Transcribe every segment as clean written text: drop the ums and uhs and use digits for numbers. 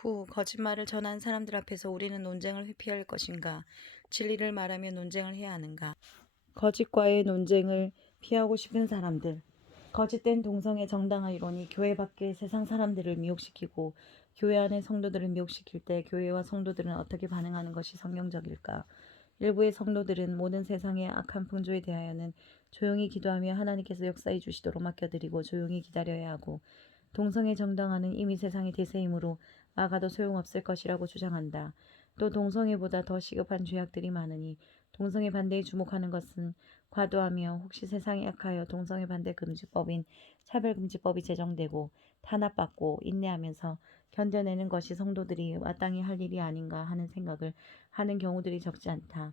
후 거짓말을 전한 사람들 앞에서 우리는 논쟁을 회피할 것인가? 진리를 말하며 논쟁을 해야 하는가? 거짓과의 논쟁을 피하고 싶은 사람들. 거짓된 동성애 정당화 이론이 교회 밖의 세상 사람들을 미혹시키고 교회 안의 성도들을 미혹시킬 때 교회와 성도들은 어떻게 반응하는 것이 성경적일까? 일부의 성도들은 모든 세상의 악한 풍조에 대하여는 조용히 기도하며 하나님께서 역사해 주시도록 맡겨드리고 조용히 기다려야 하고, 동성애 정당화는 이미 세상의 대세이므로 막아도 소용없을 것이라고 주장한다. 또 동성애보다 더 시급한 죄악들이 많으니 동성애 반대에 주목하는 것은 과도하며, 혹시 세상이 악하여 동성애 반대 금지법인 차별금지법이 제정되고 탄압받고 인내하면서 견뎌내는 것이 성도들이 마땅히 할 일이 아닌가 하는 생각을 하는 경우들이 적지 않다.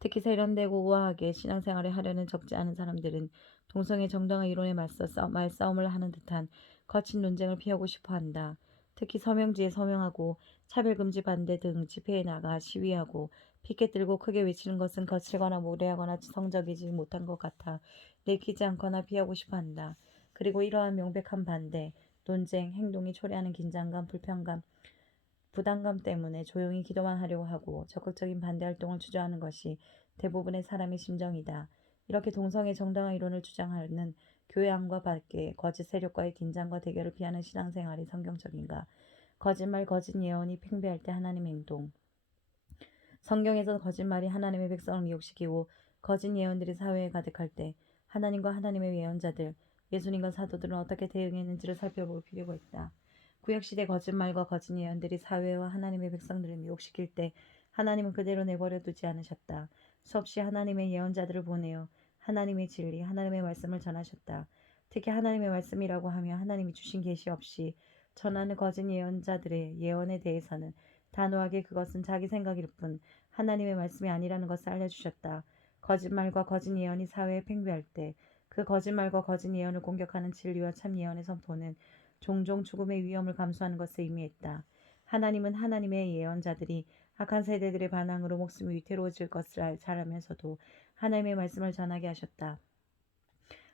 특히 세련되고 우아하게 신앙생활을 하려는 적지 않은 사람들은 동성애 정당화 이론에 맞서 말싸움을 하는 듯한 거친 논쟁을 피하고 싶어 한다. 특히 서명지에 서명하고 차별금지 반대 등 집회에 나가 시위하고 피켓 들고 크게 외치는 것은 거칠거나 무례하거나 성적이지 못한 것 같아 내키지 않거나 피하고 싶어 한다. 그리고 이러한 명백한 반대, 논쟁, 행동이 초래하는 긴장감, 불편감, 부담감 때문에 조용히 기도만 하려고 하고 적극적인 반대 활동을 주저하는 것이 대부분의 사람의 심정이다. 이렇게 동성애 정당화 이론을 주장하는 교회 안과 밖의 거짓 세력과의 긴장과 대결을 피하는 신앙생활이 성경적인가? 거짓말, 거짓 예언이 팽배할 때 하나님의 행동. 성경에서 거짓말이 하나님의 백성을 미혹시키고 거짓 예언들이 사회에 가득할 때 하나님과 하나님의 예언자들, 예수님과 사도들은 어떻게 대응했는지를 살펴볼 필요가 있다. 구약시대 거짓말과 거짓 예언들이 사회와 하나님의 백성들을 미혹시킬 때 하나님은 그대로 내버려 두지 않으셨다. 수없이 하나님의 예언자들을 보내어 하나님의 진리, 하나님의 말씀을 전하셨다. 특히 하나님의 말씀이라고 하며 하나님이 주신 계시 없이 전하는 거짓 예언자들의 예언에 대해서는 단호하게 그것은 자기 생각일 뿐 하나님의 말씀이 아니라는 것을 알려주셨다. 거짓말과 거짓 예언이 사회에 팽배할 때 그 거짓말과 거짓 예언을 공격하는 진리와 참 예언의 선포는 종종 죽음의 위험을 감수하는 것을 의미했다. 하나님은 하나님의 예언자들이 악한 세대들의 반항으로 목숨이 위태로워질 것을 잘 알면서도 하나님의 말씀을 전하게 하셨다.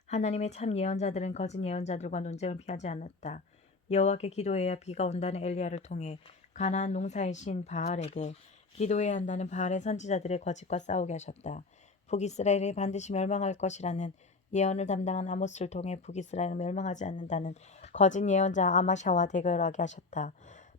하나님의 참 예언자들은 거짓 예언자들과 논쟁을 피하지 않았다. 여호와께 기도해야 비가 온다는 엘리야를 통해 가나안 농사의 신 바알에게 기도해야 한다는 바알의 선지자들의 거짓과 싸우게 하셨다. 북이스라엘이 반드시 멸망할 것이라는 예언을 담당한 아모스를 통해 북이스라엘은 멸망하지 않는다는 거짓 예언자 아마샤와 대결하게 하셨다.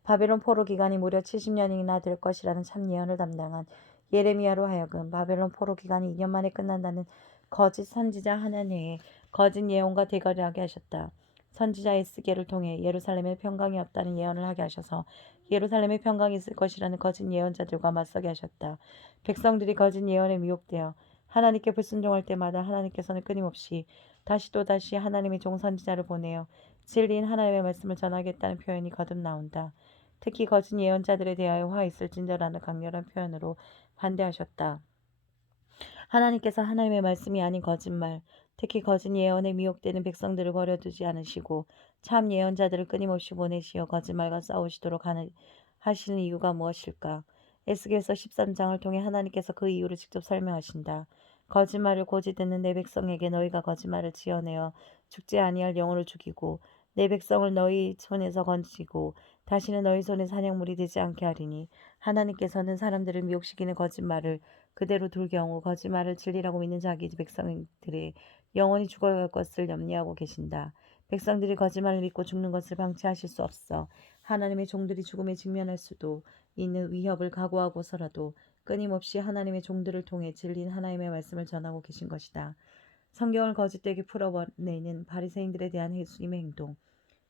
바벨론 포로 기간이 무려 70년이나 될 것이라는 참 예언을 담당한 예레미야로 하여금 바벨론 포로 기간이 2년 만에 끝난다는 거짓 선지자 하나니의 거짓 예언과 대결을 하게 하셨다. 선지자 에스겔을 통해 예루살렘에 평강이 없다는 예언을 하게 하셔서 예루살렘에 평강이 있을 것이라는 거짓 예언자들과 맞서게 하셨다. 백성들이 거짓 예언에 미혹되어 하나님께 불순종할 때마다 하나님께서는 끊임없이 다시 또 다시 하나님의 종 선지자를 보내어 진리인 하나님의 말씀을 전하겠다는 표현이 거듭 나온다. 특히 거짓 예언자들에 대하여 화 있을진저라는 강렬한 표현으로 반대하셨다. 하나님께서 하나님의 말씀이 아닌 거짓말, 특히 거짓 예언에 미혹되는 백성들을 버려두지 않으시고 참 예언자들을 끊임없이 보내시어 거짓말과 싸우시도록 하시는 이유가 무엇일까? 에스겔서 13장을 통해 하나님께서 그 이유를 직접 설명하신다. 거짓말을 고지 듣는 내 백성에게 너희가 거짓말을 지어내어 죽지 아니할 영혼을 죽이고 내 백성을 너희 손에서 건지고 다시는 너희 손에 사냥물이 되지 않게 하리니, 하나님께서는 사람들을 미혹시키는 거짓말을 그대로 둘 경우 거짓말을 진리라고 믿는 자기 백성들의 영원히 죽어갈 것을 염려하고 계신다. 백성들이 거짓말을 믿고 죽는 것을 방치하실 수 없어 하나님의 종들이 죽음에 직면할 수도 있는 위협을 각오하고서라도 끊임없이 하나님의 종들을 통해 진리인 하나님의 말씀을 전하고 계신 것이다. 성경을 거짓되게 풀어내는 바리새인들에 대한 예수님의 행동.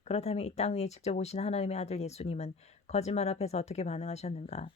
그렇다면 이 땅 위에 직접 오신 하나님의 아들 예수님은 거짓말 앞에서 어떻게 반응하셨는가?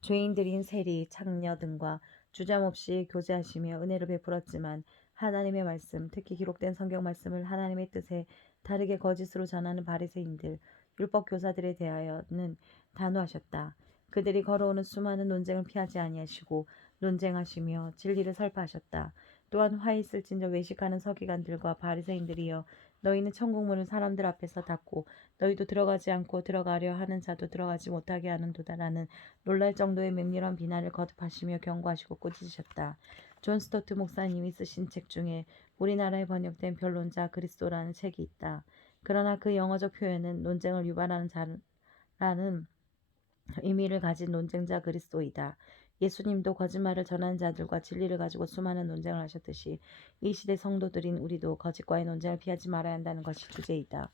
죄인들인 세리, 창녀 등과 주저없이 교제하시며 은혜를 베풀었지만 하나님의 말씀, 특히 기록된 성경 말씀을 하나님의 뜻에 다르게 거짓으로 전하는 바리새인들, 율법 교사들에 대하여는 단호하셨다. 그들이 걸어오는 수많은 논쟁을 피하지 아니하시고 논쟁하시며 진리를 설파하셨다. 또한 화 있을진저 외식하는 서기관들과 바리새인들이여, 너희는 천국문을 사람들 앞에서 닫고 너희도 들어가지 않고 들어가려 하는 자도 들어가지 못하게 하는도다라는 놀랄 정도의 맹렬한 비난을 거듭하시며 경고하시고 꾸짖으셨다. 존 스토트 목사님이 쓰신 책 중에 우리나라에 번역된 변론자 그리스도라는 책이 있다. 그러나 그 영어적 표현은 논쟁을 유발하는 자라는 의미를 가진 논쟁자 그리스도이다. 예수님도 거짓말을 전하는 자들과 진리를 가지고 수많은 논쟁을 하셨듯이 이 시대 성도들인 우리도 거짓과의 논쟁을 피하지 말아야 한다는 것이 주제이다.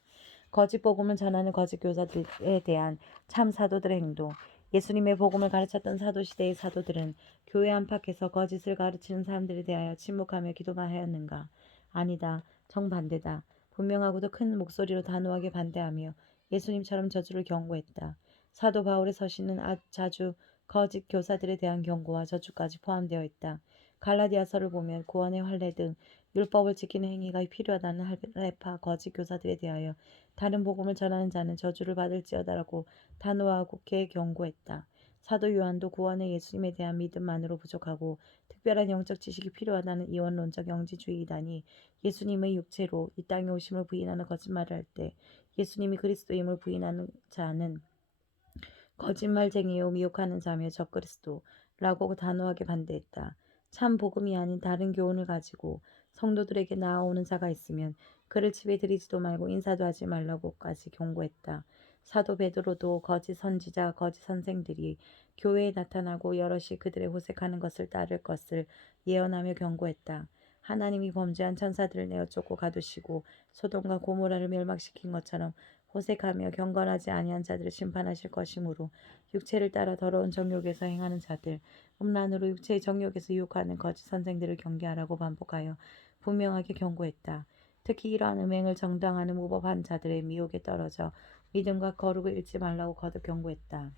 거짓 복음을 전하는 거짓 교사들에 대한 참 사도들의 행동. 예수님의 복음을 가르쳤던 사도 시대의 사도들은 교회 안팎에서 거짓을 가르치는 사람들에 대하여 침묵하며 기도만 하였는가? 아니다. 정반대다. 분명하고도 큰 목소리로 단호하게 반대하며 예수님처럼 저주를 경고했다. 사도 바울의 서신은 자주 거짓 교사들에 대한 경고와 저주까지 포함되어 있다. 갈라디아서를 보면 구원의 할례 등 율법을 지키는 행위가 필요하다는 할례파 거짓 교사들에 대하여 다른 복음을 전하는 자는 저주를 받을지어다라고 단호하게 경고했다. 사도 요한도 구원의 예수님에 대한 믿음만으로 부족하고 특별한 영적 지식이 필요하다는 이원론적 영지주의이다니 예수님의 육체로 이 땅에 오심을 부인하는 거짓말을 할 때 예수님이 그리스도임을 부인하는 자는 거짓말쟁이요 미혹하는 자며 적그리스도라고 단호하게 반대했다. 참 복음이 아닌 다른 교훈을 가지고 성도들에게 나아오는 자가 있으면 그를 집에 들이지도 말고 인사도 하지 말라고까지 경고했다. 사도 베드로도 거짓 선지자, 거짓 선생들이 교회에 나타나고 여럿이 그들의 호색하는 것을 따를 것을 예언하며 경고했다. 하나님이 범죄한 천사들을 내어 쫓고 가두시고 소돔과 고모라를 멸망시킨 것처럼 호색하며 경건하지 아니한 자들을 심판하실 것이므로 육체를 따라 더러운 정욕에서 행하는 자들, 음란으로 육체의 정욕에서 유혹하는 거짓 선생들을 경계하라고 반복하여 분명하게 경고했다. 특히 이러한 음행을 정당하는 무법한 자들의 미혹에 떨어져 믿음과 거룩을 잃지 말라고 거듭 경고했다.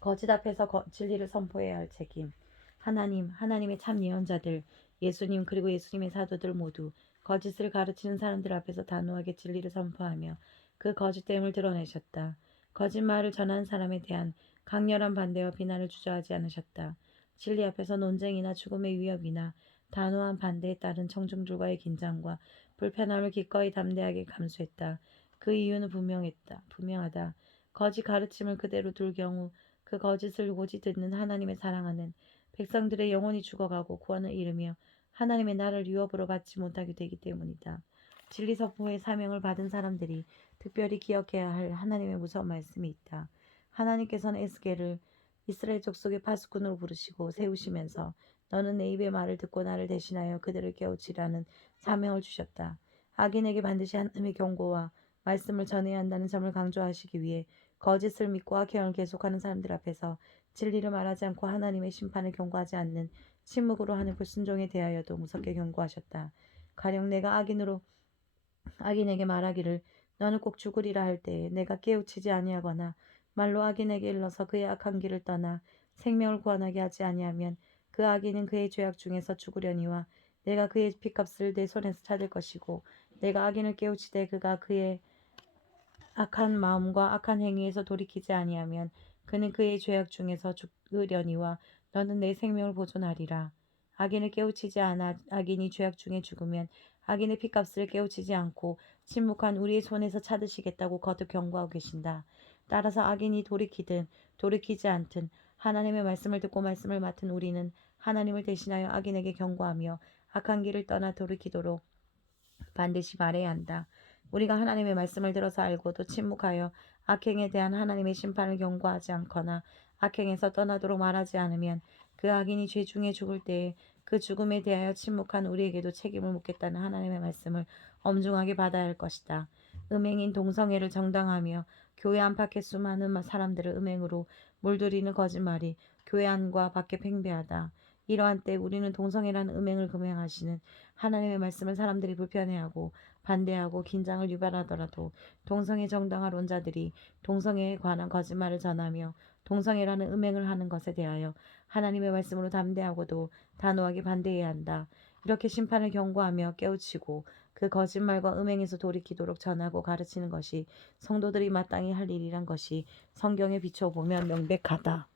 거짓 앞에서 진리를 선포해야 할 책임. 하나님의 참 예언자들, 예수님 그리고 예수님의 사도들 모두 거짓을 가르치는 사람들 앞에서 단호하게 진리를 선포하며 그 거짓됨을 드러내셨다. 거짓말을 전하는 사람에 대한 강렬한 반대와 비난을 주저하지 않으셨다. 진리 앞에서 논쟁이나 죽음의 위협이나 단호한 반대에 따른 청중들과의 긴장과 불편함을 기꺼이 담대하게 감수했다. 그 이유는 분명하다. 거짓 가르침을 그대로 둘 경우 그 거짓을 오직 듣는 하나님의 사랑하는 백성들의 영혼이 죽어가고 구원을 잃으며 하나님의 나라를 유업으로 받지 못하게 되기 때문이다. 진리 선포의 사명을 받은 사람들이 특별히 기억해야 할 하나님의 무서운 말씀이 있다. 하나님께서는 에스겔을 이스라엘 족속의 파수꾼으로 부르시고 세우시면서 너는 내 입의 말을 듣고 나를 대신하여 그들을 깨우치라는 사명을 주셨다. 악인에게 반드시 하나님의 경고와 말씀을 전해야 한다는 점을 강조하시기 위해 거짓을 믿고 악행을 계속하는 사람들 앞에서 진리를 말하지 않고 하나님의 심판을 경고하지 않는 침묵으로 하는 불순종에 대하여도 무섭게 경고하셨다. 가령 내가 악인에게 말하기를 너는 꼭 죽으리라 할 때에 내가 깨우치지 아니하거나 말로 악인에게 일러서 그의 악한 길을 떠나 생명을 구원하게 하지 아니하면 그 악인은 그의 죄악 중에서 죽으려니와 내가 그의 핏값을 내 손에서 찾을 것이고 내가 악인을 깨우치되 그가 그의 악한 마음과 악한 행위에서 돌이키지 아니하면 그는 그의 죄악 중에서 죽으려니와 너는 내 생명을 보존하리라. 악인을 깨우치지 않아 악인이 죄악 중에 죽으면 악인의 핏값을 깨우치지 않고 침묵한 우리의 손에서 찾으시겠다고 거듭 경고하고 계신다. 따라서 악인이 돌이키든 돌이키지 않든 하나님의 말씀을 듣고 말씀을 맡은 우리는 하나님을 대신하여 악인에게 경고하며 악한 길을 떠나 돌이키도록 반드시 말해야 한다. 우리가 하나님의 말씀을 들어서 알고도 침묵하여 악행에 대한 하나님의 심판을 경고하지 않거나 악행에서 떠나도록 말하지 않으면 그 악인이 죄 중에 죽을 때에 그 죽음에 대하여 침묵한 우리에게도 책임을 묻겠다는 하나님의 말씀을 엄중하게 받아야 할 것이다. 음행인 동성애를 정당하며 교회 안팎의 수많은 사람들을 음행으로 물들이는 거짓말이 교회 안과 밖에 팽배하다. 이러한 때 우리는 동성애라는 음행을 금행하시는 하나님의 말씀을 사람들이 불편해하고 반대하고 긴장을 유발하더라도 동성애 정당화론자들이 동성애에 관한 거짓말을 전하며 동성애라는 음행을 하는 것에 대하여 하나님의 말씀으로 담대하고도 단호하게 반대해야 한다. 이렇게 심판을 경고하며 깨우치고 그 거짓말과 음행에서 돌이키도록 전하고 가르치는 것이 성도들이 마땅히 할 일이란 것이 성경에 비춰보면 명백하다.